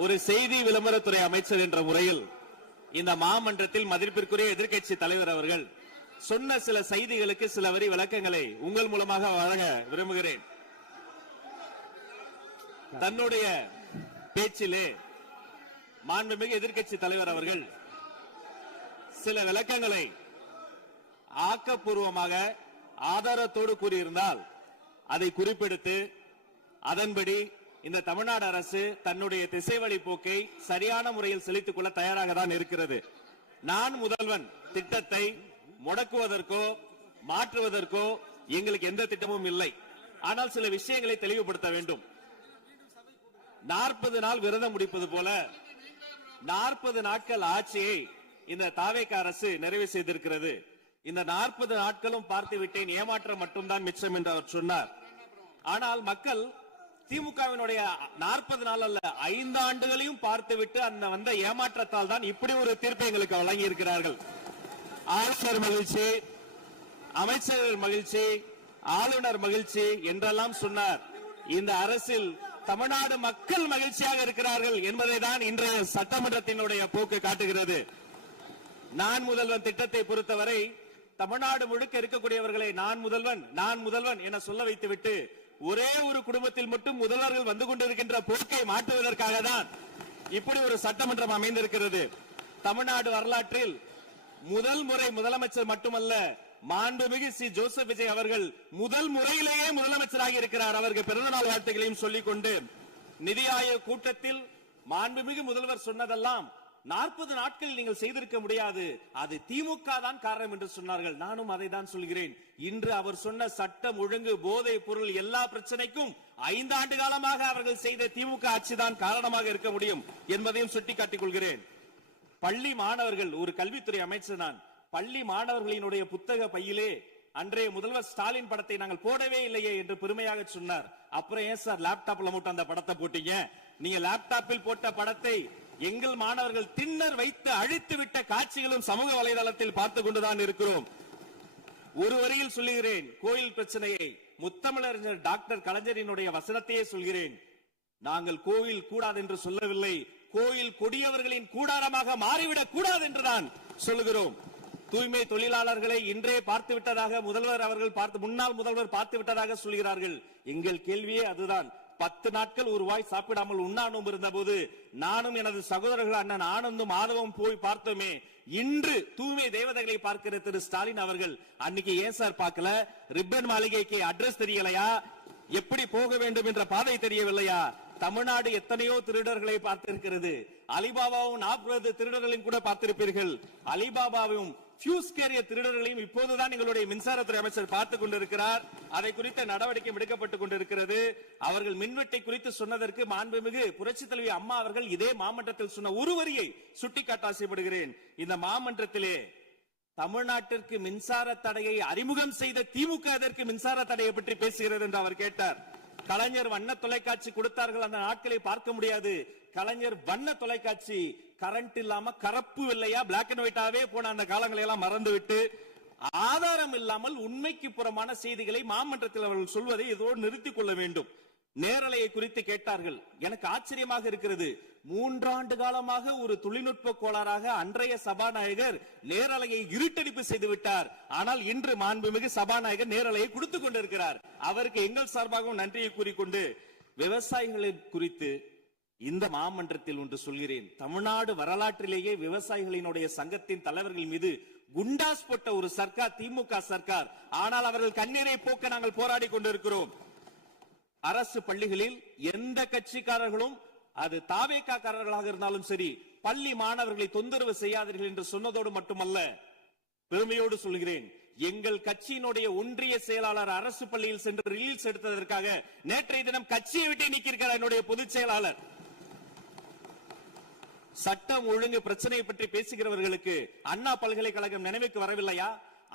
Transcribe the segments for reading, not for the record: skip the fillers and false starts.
ஒரு செய்தி விளம்பரத்துறை அமைச்சர் என்ற முறையில் இந்த மாமன்றத்தில் மதிப்பிற்குரிய எதிர்க்கட்சி தலைவர் அவர்கள் சொன்ன சில செய்திகளுக்கு சில வரி விளக்கங்களை உங்கள் மூலமாக வழங்க விரும்புகிறேன். தன்னுடைய பேச்சிலே மாண்புமிகு எதிர்க்கட்சி தலைவர் அவர்கள் சில விளக்கங்களை ஆக்கப்பூர்வமாக ஆதாரத்தோடு கூறியிருந்தால் அதை குறிப்பெடுத்து அதன்படி இந்த தமிழ்நாடு அரசு தன்னுடைய திசைவழி போக்கை சரியான முறையில் செலுத்திக் கொள்ள தயாராக தான் இருக்கிறது. நான் முதல்வன் திட்டத்தை முடக்குவதற்கோ மாற்றுவதற்கோ எங்களுக்கு எந்த திட்டமும் இல்லை. ஆனால் சில விஷயங்களை தெளிவுபடுத்த வேண்டும். 40 நாள் விரதம் முடிப்பது போல 40 நாட்கள் ஆட்சியை இந்த தாவேக அரசு நிறைவு செய்திருக்கிறது. இந்த 40 நாட்களும் பார்த்து விட்டேன், ஏமாற்றம் மட்டும்தான் மிச்சம் என்று அவர் சொன்னார். ஆனால் மக்கள் திமுகவினுடைய 40 நாள் அல்ல 5 ஆண்டுகளையும் பார்த்துவிட்டு அந்த வந்த ஏமாற்றத்தால் தான் இப்படி ஒரு தீர்ப்பை எங்களுக்கு வழங்கி இருக்கிறார்கள். ஆளுநர் மகிழ்ச்சி, அமைச்சர் மகிழ்ச்சி, ஆளுநர் மகிழ்ச்சி என்றெல்லாம் சொன்னார். இந்த அரசில் தமிழ்நாடு மக்கள் மகிழ்ச்சியாக இருக்கிறார்கள் என்பதை தான் இன்றைய சட்டமன்றத்தினுடைய போக்கு காட்டுகிறது. நான் முதல்வன் திட்டத்தை பொறுத்தவரை தமிழ்நாடு முழுக்க இருக்கக்கூடியவர்களை நான் முதல்வன் என சொல்ல வைத்துவிட்டு ஒரே ஒரு குடும்பத்தில் மட்டும் முதல்வர்கள் வந்து கொண்டிருக்கின்ற போக்கை மாற்றுவதற்காக தான் இப்படி ஒரு சட்டமன்றம் அமைந்திருக்கிறது. தமிழ்நாடு வரலாற்றில் முதல் முறை முதலமைச்சர் மட்டுமல்ல, மாண்புமிகு சி ஜோசப் விஜய் அவர்கள் முதல் முறையிலேயே முதலமைச்சராக இருக்கிறார். அவருக்கு பிறந்தநாள் வாழ்த்துக்களையும் சொல்லிக் கொண்டு நிதி ஆயோக் கூட்டத்தில் மாண்புமிகு முதல்வர் சொன்னதெல்லாம் 40 நாட்கள் நீங்கள் செய்திருக்க முடியாது, அது திமுக தான் காரணம் என்று சொன்னார்கள். நானும் அதை தான் சொல்கிறேன். இன்று அவர் சொன்ன சட்டம் ஒழுங்கு, போதை பொருள் எல்லா பிரச்சனைக்கும் 5 ஆண்டு காலமாக அவர்கள் செய்த திமுக ஆட்சி தான் காரணமாக இருக்க முடியும் என்பதையும் சுட்டிக்காட்டிக் கொள்கிறேன். பள்ளி மாணவர்கள், ஒரு கல்வித்துறை அமைச்சர் நான், பள்ளி மாணவர்களினுடைய புத்தக பையிலே அன்றைய முதல்வர் ஸ்டாலின் படத்தை நாங்கள் போடவே இல்லையே என்று பெருமையாக சொன்னார். அப்புறம் ஏன் சார் லேப்டாப்ல மட்டும் அந்த படத்தை போட்டீங்க? நீங்க லேப்டாப்பில் போட்ட படத்தை எங்கள் மாணவர்கள் திண்ணர் வைத்து அழித்து விட்ட காட்சிகளும் சமூக வலைதளத்தில் பார்த்து கொண்டுதான் இருக்கிறோம். ஒரு வரியில் சொல்லுகிறேன், கோயில் பிரச்சனையை முத்தமிழறிஞர் டாக்டர் கலைஞரினுடைய வசனத்தையே சொல்கிறேன். நாங்கள் கோயில் கூடாது என்று சொல்லவில்லை, கோயில் கொடியவர்களின் கூடாரமாக மாறிவிடக் கூடாது என்றுதான் சொல்லுகிறோம். தூய்மை தொழிலாளர்களை இன்றே பார்த்து விட்டதாக முன்னாள் முதல்வர் பார்த்து விட்டதாக சொல்கிறார்கள். எங்கள் கேள்வியே அதுதான். 10 நாட்கள் ஒரு வாய் சாப்பிடாமல் உண்ணாநோம்பு இருந்த போது நானும் எனது சகோதரர்கள் அண்ணன் ஆனந்தும் ஆதவும் போய் பார்த்தோமே. இன்று தூய்மை தேவதைகளை பார்க்கிற திரு ஸ்டாலின் அவர்கள் அன்னைக்கு ஏன் சார் பார்க்கல? ரிப்பன் மாளிகைக்கு அட்ரஸ் தெரியலையா? எப்படி போக வேண்டும் என்ற பாதை தெரியவில்லையா? தமிழ்நாடு எத்தனையோ திருடர்களை பார்த்திருக்கிறது. அலிபாபாவும் 40 திருடர்களையும் கூட பார்த்திருப்பீர்கள். அலிபாபாவும் பியூஸ் கேரிய திருடர்களையும் இப்போதுதான் எங்களுடைய மின்சாரத்துறை அமைச்சர் பார்த்துக் கொண்டிருக்கிறார். அதை குறித்த நடவடிக்கை எடுக்கப்பட்டுக் கொண்டிருக்கிறது. அவர்கள் மின்வெட்டை குறித்து சொன்னதற்கு மாண்புமிகு புரட்சி தலைவி அம்மா அவர்கள் இதே மாமன்றத்தில் சொன்ன ஒரு வரியை சுட்டிக்காட்ட ஆசைப்படுகிறேன். இந்த மாமன்றத்திலே தமிழ்நாட்டிற்கு மின்சார தடையை அறிமுகம் செய்த திமுக அதற்கு மின்சார தடையை பற்றி பேசுகிறது என்று அவர் கேட்டார். கலைஞர் வண்ண தொலைக்காட்சி கொடுத்தார்கள், அந்த நாட்களை பார்க்க முடியாது. கலைஞர் வண்ண தொலைக்காட்சி கரண்ட் இல்லாம கரப்பு இல்லையா, பிளாக் அண்ட் ஒயிட்டாவே போன அந்த காலங்களை எல்லாம் மறந்துவிட்டு ஆதாரம் இல்லாமல் உண்மைக்கு புறமான செய்திகளை மாமன்றத்தில் அவர்கள் சொல்வதை இதோடு நிறுத்திக் கொள்ள வேண்டும். நேரலையை குறித்து கேட்டார்கள். எனக்கு ஆச்சரியமாக இருக்கிறது. 3 ஆண்டு காலமாக ஒரு தொழில்நுட்ப கோளாறாக அன்றைய சபாநாயகர் நேரலையை இருட்டடிப்பு செய்து விட்டார். ஆனால் இன்று மாண்புமிகு சபாநாயகர் நேரலையை கொடுத்துக் கொண்டிருக்கிறார். அவருக்கு எங்கள் சார்பாகவும் நன்றியை கூறிக்கொண்டு விவசாயிகளை குறித்து இந்த மாமன்றத்தில் ஒன்று சொல்கிறேன். தமிழ்நாடு வரலாற்றிலேயே விவசாயிகளினுடைய சங்கத்தின் தலைவர்கள் மீது குண்டாஸ் போட்ட ஒரு சர்க்கார் திமுக சர்க்கார். ஆனால் அவர்கள் கண்ணீரை போக்க நாங்கள் போராடி கொண்டிருக்கிறோம். அரசு பள்ளிகளில் எந்த கட்சிக்காரர்களும், அது தாவேகாரர்களாக இருந்தாலும் சரி, பள்ளி மாணவர்களை தொந்தரவு செய்யாதீர்கள் என்று சொன்னதோடு மட்டுமல்ல, பெருமையோடு சொல்கிறேன், எங்கள் கட்சியினுடைய ஒன்றிய செயலாளர் அரசு பள்ளியில் சென்று ரீல்ஸ் எடுத்ததற்காக நேற்றைய தினம் கட்சியை விட்டு நீக்கியிருக்கிறார் என்னுடைய பொதுச் செயலாளர். சட்டம் ஒழுங்கு பிரச்சனையை பற்றி பேசுகிறவர்களுக்கு அண்ணா பல்கலைக்கழகம் நினைவுக்கு வரவில்லையா?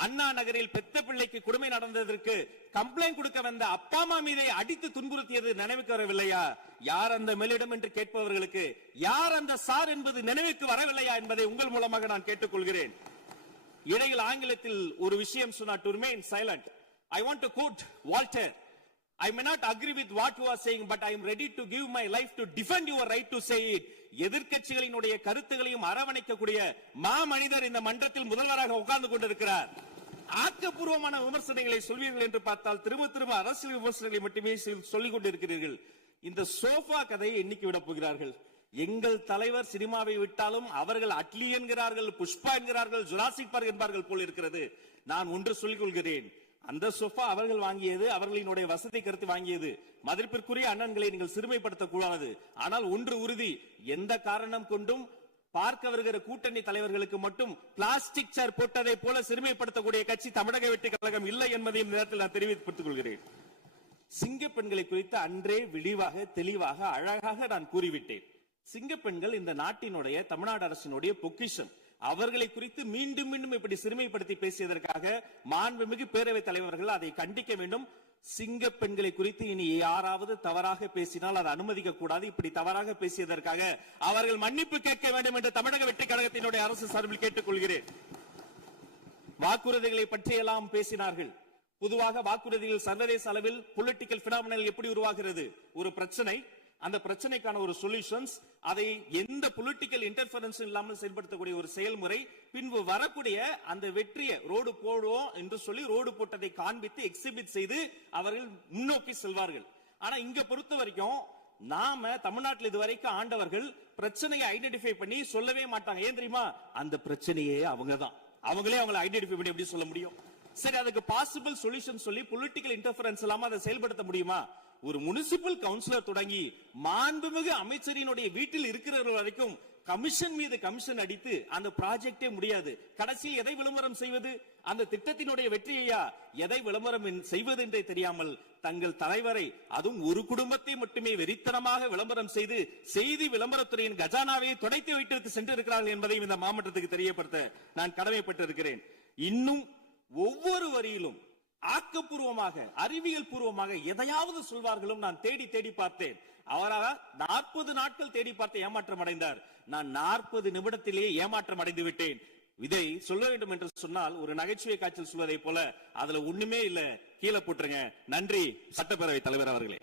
அண்ணா நகரில் பெத்த பிள்ளைக்கு கொடுமை நடந்ததற்கு கம்ப்ளைண்ட் கொடுக்க வந்த அப்பா அம்மா மீதை அடித்து துன்புறுத்தியது நினைவுக்கு வரவில்லையா? யார் அந்த மேலிடம் என்று கேட்பவர்களுக்கு யார் அந்த சார் என்பது நினைவுக்கு வரவில்லையா என்பதை உங்கள் மூலமாக நான் கேட்டுக்கொள்கிறேன். இடையில் ஆங்கிலத்தில் ஒரு விஷயம் சொன்னார், to remain silent. I want to quote Walter. I may not agree with what you are saying, but I am ready to give my life to defend your right to say it. எதிர்க்கட்சிகளினுடைய கருத்துகளையும் அரவணைக்கக்கூடிய மாமனிதர் இந்த மன்றத்தில் முதல்வராக உட்கார்ந்து கொண்டிருக்கிறார். ஆக்கப்பூர்வமான விமர்சனங்களை சொல்வீர்கள் என்று பார்த்தால் திரும்ப அரசியல் விமர்சனங்களை மட்டுமே சொல்லிக் கொண்டிருக்கிறீர்கள். இந்த சோஃபா கதையை என்னைக்கு விட போகிறார்கள்? எங்கள் தலைவர் சினிமாவை விட்டாலும் அவர்கள் அட்லி என்கிறார்கள், புஷ்பா என்கிறார்கள், ஜுராசிக் பார்க் என்பார்கள் போல் இருக்கிறது. நான் ஒன்று சொல்லிக் கொள்கிறேன், அந்த சோஃபா அவர்கள் வாங்கியது, அவர்களினுடைய வசதி கருத்து வாங்கியது. மதிப்பிற்குரிய அண்ணன்களை நீங்கள் சிறுமைப்படுத்தக் கூடாது. ஆனால் ஒன்று உறுதி, எந்த காரணம் கொண்டும் பார்க்க வருகிற கூட்டணி தலைவர்களுக்கு மட்டும் பிளாஸ்டிக் சேர் போட்டதை போல சிறுமைப்படுத்தக்கூடிய கட்சி தமிழக வெற்றி கழகம் இல்லை என்பதையும் நேரத்தில் நான் தெரிவித்துக் கொள்கிறேன். சிங்க பெண்களை குறித்து அன்றே விரிவாக தெளிவாக அழகாக நான் கூறிவிட்டேன். சிங்க பெண்கள் இந்த நாட்டினுடைய தமிழ்நாடு அரசினுடைய பொக்கிஷம். அவர்களை குறித்து மீண்டும் மீண்டும் இப்படி சிறுமைப்படுத்தி பேசியதற்காக மாண்புமிகு பேரவைத் தலைவர்கள் அதை கண்டிக்க வேண்டும். சிங்க பெண்களை குறித்து இனி யாராவது தவறாக பேசினால் அதை அனுமதிக்க கூடாது. இப்படி தவறாக பேசியதற்காக அவர்கள் மன்னிப்பு கேட்க வேண்டும் என்று தமிழக வெற்றி கழகத்தினுடைய அரசு சார்பில் கேட்டுக் கொள்கிறேன். வாக்குறுதிகளை பற்றியெல்லாம் பேசினார்கள். பொதுவாக வாக்குறுதிகள் சர்வதேச அளவில் பொலிட்டிக்கல் பினாமினல் எப்படி உருவாகிறது? ஒரு பிரச்சனை, அந்த பிரச்சனைக்கான ஒரு சொல்யூஷன்ஸ், அதை எந்த பொலிட்டிக்கல் இன்டர்ஃபரன்ஸ் இல்லாமல் செயல்படுத்தக்கூடிய ஒரு செயல்முறை, பின்பு வரக்கூடிய அந்த வெற்றியை ரோடு போடுவோம் என்று சொல்லி ரோடு போட்டதை காண்பித்து எக்ஸிபிட் செய்து அவர்கள் முன்னோக்கி செல்வார்கள். ஆனா இங்க பொறுத்த வரைக்கும் நாம தமிழ்நாட்டில் இதுவரைக்கும் ஆண்டவர்கள் பிரச்சனையை ஐடென்டிஃபை பண்ணி சொல்லவே மாட்டாங்க. ஏன் தெரியுமா? அந்த பிரச்சனையே அவங்கதான், அவங்களே அவங்களை ஐடென்டிஃபை பண்ணி எப்படி சொல்ல முடியும்? சரி, அதுக்கு பாசிபிள் சொல்யூஷன் சொல்லி பொலிட்டிக்கல் இன்டர்ஃபரன்ஸ் இல்லாம அதை செயல்படுத்த முடியுமா? ஒரு முனிசிபல் கவுன்சிலர் தொடங்கி மாண்புமிகு அமைச்சரினுடைய வீட்டில் இருக்கிறவர்கள் வரைக்கும் கமிஷன் மீது கமிஷன் அடித்து அந்த ப்ராஜெக்டே முடியாது. கடைசியில் எதை விளம்பரம் செய்வது? அந்த திட்டத்தினுடைய வெற்றியையா? எதை விளம்பரம் செய்வது என்றே தெரியாமல் தங்கள் தலைவரை, அதுவும் ஒரு குடும்பத்தை மட்டுமே வெறித்தனமாக விளம்பரம் செய்து செய்தி விளம்பரத்துறையின் கஜானாவை துடைத்து வைத்து சென்றிருக்கிறார்கள் என்பதையும் இந்த மாவட்டத்துக்கு தெரியப்படுத்த நான் கடமைப்பட்டிருக்கிறேன். இன்னும் ஒவ்வொரு வரியிலும் ஆக்கப்பூர்வமாக அறிவியல் பூர்வமாக எதையாவது சொல்வார்களும் நான் தேடி தேடி பார்த்தேன். அவராக 40 நாட்கள் தேடி பார்த்து ஏமாற்றம் அடைந்தார். நான் 40 நிமிடத்திலேயே ஏமாற்றம் அடைந்து விட்டேன். இதை சொல்ல வேண்டும் என்று சொன்னால் ஒரு நகைச்சுவை காட்சியில் சொல்வதை போல அதுல ஒண்ணுமே இல்ல, கீழே போட்டுருங்க. நன்றி சட்டப்பேரவை தலைவர் அவர்களே.